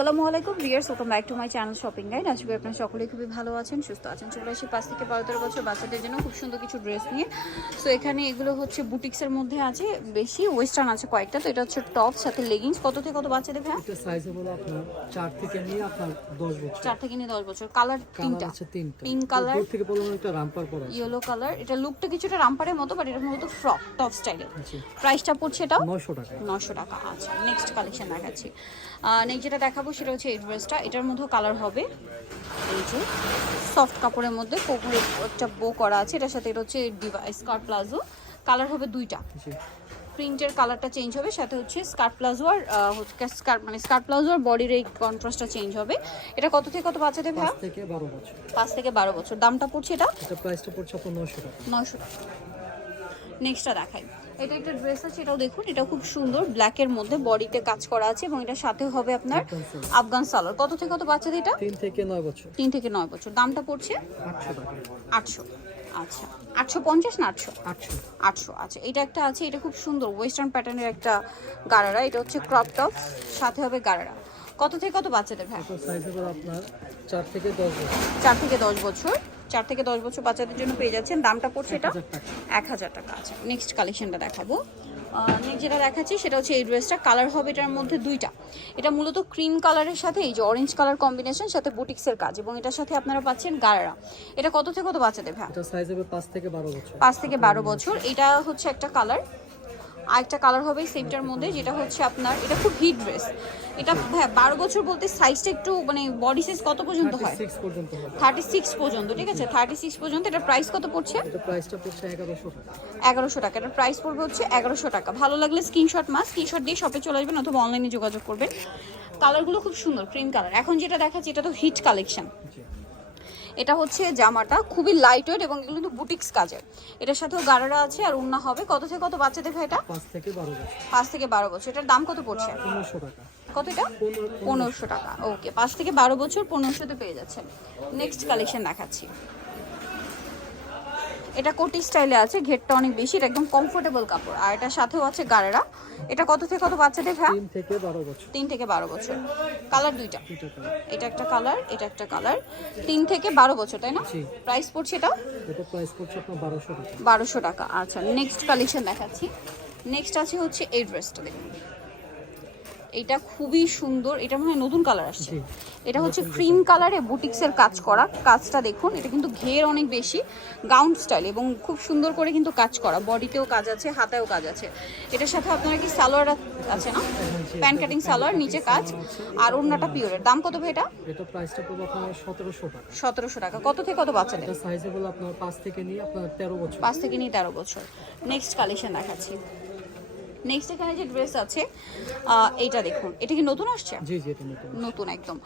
আসসালামু আলাইকুম viewers welcome back to my channel shopping guide আশা করি আপনারা সকলেই খুবই ভালো আছেন সুস্থ আছেন। চলে আসি পাঁচ থেকে বারো তেরো বছর বাচ্চাদের জন্য খুব সুন্দর কিছু ড্রেস নিয়ে। সো এখানে এগুলো হচ্ছে বুটিক্সের মধ্যে আছে বেশি ওয়েস্টার্ন আছে কয়েকটা। তো এটা হচ্ছে টপ সাথে লেগিংস কত থেকে কত এটা সাইজ হলো আপনার চার থেকে নিয়ে আপনার বছর। থেকে নিয়ে দশ বছর। কালার কালার তিনটা। আছে তিনটা। Color। দূর থেকে বললাম একটা রামপার পরা ইয়েলো কালার এটা লুকটা কিছুটা রামপারের মতো বাট এটা মূলত ফ্রক টপ স্টাইলের জি। প্রাইসটা পড়ছে এটাও নয়শো টাকা। নশো টাকা। আচ্ছা নেক্সট কালেকশন দেখাচ্ছি। নেক্সট যেটা দেখাবো সেটা হচ্ছে এই ড্রেসটা এটার মধ্যেও কালার হবে। এই যে সফট কাপড়ের মধ্যে কোমরে একটা বো করা আছে এটার সাথে এটা হচ্ছে স্কার্ট প্লাজো কালার হবে দুইটা। প্রিন্টের কালারটা চেঞ্জ হবে সাথে হচ্ছে স্কার্ট প্লাজো আর হচ্ছে স্কার্ট মানে স্কার্ট প্লাজো আর বডির এই কন্ট্রাস্টটা চেঞ্জ হবে। এটা কত থেকে কত বাচ্চাদের ভাইয়া? পাঁচ থেকে বারো বছর। পাঁচ থেকে বারো বছর। দামটা পড়ছে এটা? এটা প্রাইসটা পড়ছে আপনার নয়শো টাকা। নয়শো টাকা। নেক্সটটা দেখাই। এটা একটা ড্রেস আছে এটাও দেখুন এটা খুব সুন্দর ব্ল্যাকের মধ্যে বডিতে কাজ করা আছে এবং এটা সাথে হবে আপনার আফগান সালোয়ার। কত থেকে কত বাচ্চাদের এটা? তিন থেকে নয় বছর। তিন থেকে নয় বছর। দামটা পড়ছে? আটশো আচ্ছা। আটশো পঞ্চাশ না আটশো? আটশো। আটশো। আচ্ছা এটা একটা আছে এটা খুব সুন্দর ওয়েস্টার্ন প্যাটার্নের একটা গারারা এটা হচ্ছে ক্রপ টপ সাথে হবে গারারা। কত থেকে কত বাচ্চাদের ভাই? সাইজ হলো আপনার চার থেকে দশ বছর। চার থেকে দশ বছর। চার থেকে দশ বছর বাচ্চাদের জন্য পেয়ে যাচ্ছেন। দামটা পড়ছে এটা এক হাজার টাকা। আছে নেক্সট কালেকশনটা দেখাবো। নেক্সট যেটা দেখাচ্ছি সেটা হচ্ছে এই ড্রেসটা কালার হবে এটার মধ্যে দুইটা। এটা মূলত ক্রিম কালারের সাথে এই যে অরেঞ্জ কালার কম্বিনেশন সাথে বুটিক্সের কাজ এবং এটার সাথে আপনারা পাচ্ছেন গারারা। এটা কত থেকে কত বাচ্চাদের ভাই? এটা সাইজ হবে পাঁচ থেকে বারো বছর। পাঁচ থেকে বারো বছর। এটা হচ্ছে একটা কালার আরেকটা কালার হবে সেমটার মধ্যে যেটা হচ্ছে আপনার এটা খুব হিট ড্রেস এটা হ্যাঁ বারো বছর বলতে সাইজটা একটু মানে বডি সাইজ কত পর্যন্ত হয়? থার্টি সিক্স পর্যন্ত ঠিক আছে? থার্টি সিক্স পর্যন্ত এটা প্রাইস কত পড়ছে? এগারোশো টাকা। এটার প্রাইস পড়বে হচ্ছে এগারোশো টাকা। ভালো লাগলে স্ক্রিনশট মাস স্ক্রিনশট দিয়ে শপে চলে আসবেন অথবা অনলাইনে যোগাযোগ করবেন। কালারগুলো খুব সুন্দর ক্রিম কালার এখন যেটা দেখাচ্ছি এটা তো হিট কালেকশন এটা হচ্ছে জামাটা খুবই লাইট ওয়েট এবং এগুলো কিন্তু বুটিক্স কাজের এটার সাথেও গারারা আছে আর উন্না হবে। কত থেকে কত বাচ্চাদের ভাই এটা? পাঁচ থেকে বারো বছর। এটার দাম কত পড়ছে? কত এটা? পনেরোশো টাকা। ওকে পাঁচ থেকে বারো বছর পনেরোশোতে পেয়ে যাচ্ছেন। নেক্সট কালেকশন দেখাচ্ছি। এটা কোটি স্টাইলে আছে ঘেরটা অনেক বেশি এটা একদম কমফোর্টেবল কাপড়। আর এটার সাথেও আছে গাড়েরা এটা কত থেকে কত বাচ্চাদের ভ্যা তিন থেকে বারো বছর। তিন থেকে বারো বছর। কালার দুইটা। এটা একটা কালার এটা একটা কালার তিন থেকে বারো বছর তাই না? প্রাইস পড়ছে এটা এটা প্রাইস পড়ছে আপনার বারোশো টাকা। বারোশো টাকা। আচ্ছা নেক্সট কালেকশন দেখাচ্ছি। নেক্সট আছে হচ্ছে এই ড্রেসটা দেখুন। এটা খুবই সুন্দর এটা মনে হয় নতুন কালার আসছে। এটা হচ্ছে ক্রিম কালারে বুটিক্সের কাজ করা কাজটা দেখুন এটা কিন্তু ঘের অনেক বেশি গাউন স্টাইল এবং খুব সুন্দর করে কিন্তু কাজ করা বডিতেও কাজ আছে হাতেও কাজ আছে। এটার সাথে আপনারা কি সালোয়ার আছে না? প্যান্ট কাটিং সালোয়ার নিচে কাজ। আর অন্যটা পিওরের দাম কত ভাই এটা? এটা প্রাইসটা পড়বে আপনার সতেরোশো টাকা। সতেরোশো টাকা। কত থেকে কত বাচ্চাদের এটা সাইজ আপনার পাঁচ থেকে নিয়ে আপনার তেরো বছর। পাঁচ থেকে নিয়ে তেরো বছর। নেক্সট কালেকশন দেখাচ্ছি। নেক্সট এখানে যে ড্রেস আছে এইটা দেখুন। এটা কি নতুন আসছে? জি জি এটা নতুন নতুন একদম।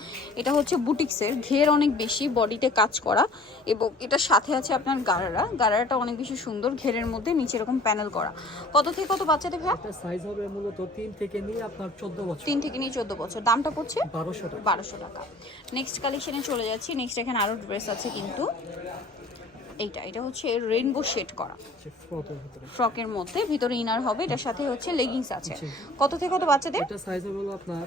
এটা হচ্ছে বুটিক্সের ঘের অনেক বেশি বডিতে কাজ করা এবং এটার সাথে আছে আপনার গারারা। গারারাটা অনেক বেশি সুন্দর ঘেরের মধ্যে নিচে এরকম প্যানেল করা। কত থেকে কত বাচ্চাদের ভাই সাইজ হবে মূলত তিন থেকে নিয়ে আপনার চোদ্দ বছর। তিন থেকে নিয়ে চোদ্দ বছর। দামটা পড়ছে? বারোশো টাকা। বারোশো টাকা। নেক্সট কালেকশনে চলে যাচ্ছি। নেক্সট এখানে আরও ড্রেস আছে কিন্তু। এইটা এটা হচ্ছে রেইনবো শেড করা। ফ্রকের মধ্যে ভিতরে ইনার হবে এটার সাথে হচ্ছে লেগিংস আছে। কত থেকে কত বাচ্চাদের? এটা সাইজ হলো আপনার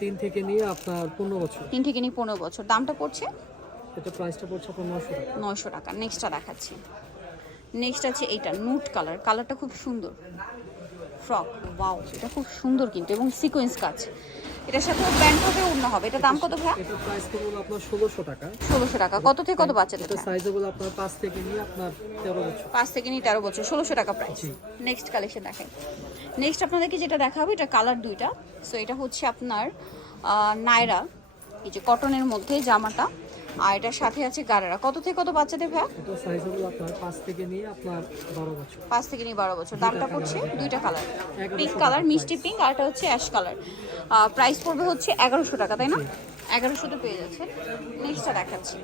তিন থেকে নিয়ে আপনার পনেরো বছর। তিন থেকে নিয়ে পনেরো বছর। দামটা পড়ছে? এটা প্রাইসটা পড়ছে আপনার নশো টাকা। নয়শো টাকা। নেক্সটটা দেখাচ্ছি। নেক্সট আছে এইটা নুট কালার কালারটা খুব সুন্দর। ফ্রক ওয়াও এটা খুব সুন্দর কিন্তু এবং সিকোয়েন্স কাজ। এটার সাথে প্যান্ট হবে অন্য হবে। এটা দাম কত ভাই এটা প্রাইস করব আপনার ষোলোশো টাকা। ষোলোশো টাকা। কত থেকে কত বাচ্চাদের এটা সাইজ হলো আপনার পাঁচ থেকে নিয়ে আপনার তেরো বছর। পাঁচ থেকে নিয়ে তেরো বছর ষোলোশো টাকা প্রাইস নেক্সট কালেকশন দেখেন। নেক্সট আপনাদেরকে যেটা দেখাবো এটা কালার দুইটা। সো এটা হচ্ছে আপনার নায়রা এই যে কটনের মধ্যে জামাটা। আর এটার সাথে আছে গারারা। কত থেকে কত বাচ্চাদের ভাইয়া? এটা সাইজ হলো আপনার পাঁচ থেকে নিয়ে আপনার বারো বছর। পাঁচ থেকে নিয়ে বারো বছর। দামটা পড়ছে দুইটা কালার পিঙ্ক কালার মিষ্টি পিঙ্ক আর এটা হচ্ছে অ্যাশ কালার প্রাইস পড়বে হচ্ছে এগারোশো টাকা তাই না? এগারোশোতে পেয়ে যাচ্ছে নেক্সটটা দেখাচ্ছি।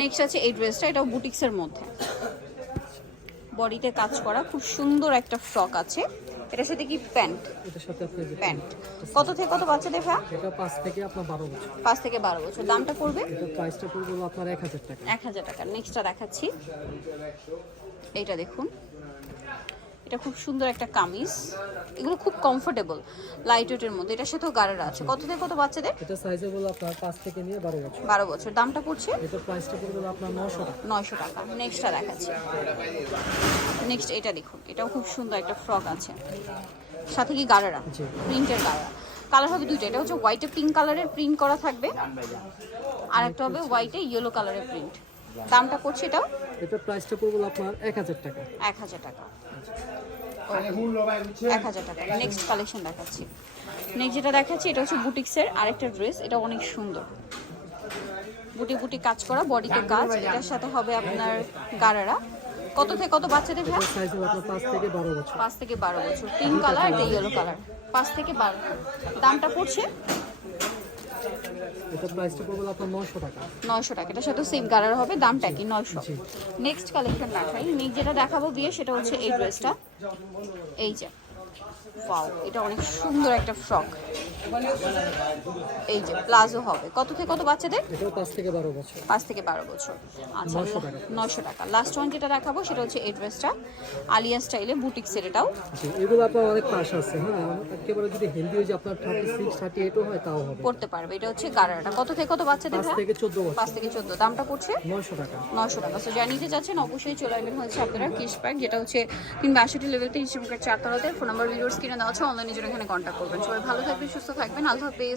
নেক্সট আছে এই ড্রেসটা এটাও বুটিক্সের মধ্যে। বডিতে কাজ করা খুব সুন্দর একটা ফ্রক আছে। এটার সাথে কি প্যান্ট? এটার সাথে আপনি প্যান্ট। কত থেকে কত বাচ্চাদের ভ্যা এটা 5 থেকে আপনার বারো বছর। পাঁচ থেকে বারো বছর। দামটা পড়বে? এটা প্রাইসটা পড়বে আপনার এক হাজার টাকা। এক হাজার টাকা। নেক্সটটা দেখাচ্ছি। এইটা দেখুন। এটা খুব সুন্দর একটা কামিজ। এগুলো খুব কমফোর্টেবল লাইট ওয়েটের মধ্যে। এটার সাথেও গাড়ারা আছে। কত থেকে কত বাচ্চাদের? এটা সাইজে বলে আপনার পাঁচ থেকে নিয়ে বারো বছর। বারো বছর। দামটা পড়ছে? এটা প্রাইসটা পড়বে আপনার নশো টাকা। নয়শো টাকা। নেক্সটটা দেখাচ্ছি। নেক্সট এটা দেখুন। এটাও খুব সুন্দর একটা ফ্রক আছে। সাথে কি গাড়ারা জি। প্রিন্টের গাড়া কালার হবে দুইটা। এটা হচ্ছে হোয়াইটে পিঙ্ক কালারের প্রিন্ট করা থাকবে। আর একটা হবে হোয়াইটে ইয়েলো কালারের প্রিন্ট দামটা পড়ছে এটাও? এটা প্রাইসটা পড়বে আপনার এক হাজার টাকা। এক হাজার টাকা। এক হাজার টাকা। নেক্সট কালেকশন দেখাচ্ছি। নেক্সট যেটা দেখাচ্ছি এটা হচ্ছে বুটিক্সের আরেকটা ড্রেস এটা অনেক সুন্দর। বুটি বুটি কাজ করা বডিতে কাজ। এটার সাথে হবে আপনার গারারা। কত থেকে কত বাচ্চাদের ভাই সাইজে আপনার পাঁচ থেকে বারো বছর। পাঁচ থেকে বারো বছর। পিঙ্ক কালার এটা ইয়েলো কালার পাঁচ থেকে বারো। দামটা পড়ছে এটা প্রাইসটা পড়বে আপনার নশো টাকা। এটা সাথে সেম কালার হবে দামটা কি নয়শো। জি। নেক্সট কালেকশন দেখাই। নেক্সট যেটা দেখাবো বিয়ে সেটা হচ্ছে এই ড্রেসটা এই যে। ওয়াও এটা অনেক সুন্দর একটা ফ্রক এই যে প্লাজো হবে। কত থেকে কত বাচ্চাদের? পাঁচ থেকে বারো বছর। পাঁচ থেকে বারো বছর। আচ্ছা 900 টাকা। নয়শো টাকা। লাস্ট ওয়ান যেটা দেখাবো সেটা হচ্ছে এই ড্রেসটা আলিয়া স্টাইলে বুটিক্সের এটাও। জি এগুলো আপনার অনেক পাশ আছে হ্যাঁ? একেবারে যদি হেলদি হয়ে আপনার থার্টি সিক্স থার্টি এইটও হয় তাও হবে। পড়তে পারবে। এটা হচ্ছে গারাটা। কত থেকে কত বাচ্চাদের পাঁচ থেকে চোদ্দ পাঁচ থেকে চোদ্দ। দামটা পড়ছে? নয়শো টাকা। নশো টাকা। সো যা নিতে যাচ্ছেন অবশ্যই চলে আসবেন হচ্ছে আপনারা কিস প্যাক যেটা হচ্ছে তিন বাষট্টি লেভেলতে ইনস্টিটিউটের চারতলাতে ফোন নাম্বার ভিডিওস কিনে দেওয়া আছে অনলাইনে জন্য এখানে কন্ট্যাক্ট করবেন। সবাই ভালো থাকবেন, সুস্থ থাকবেন। আল্লাহ হাফেজ।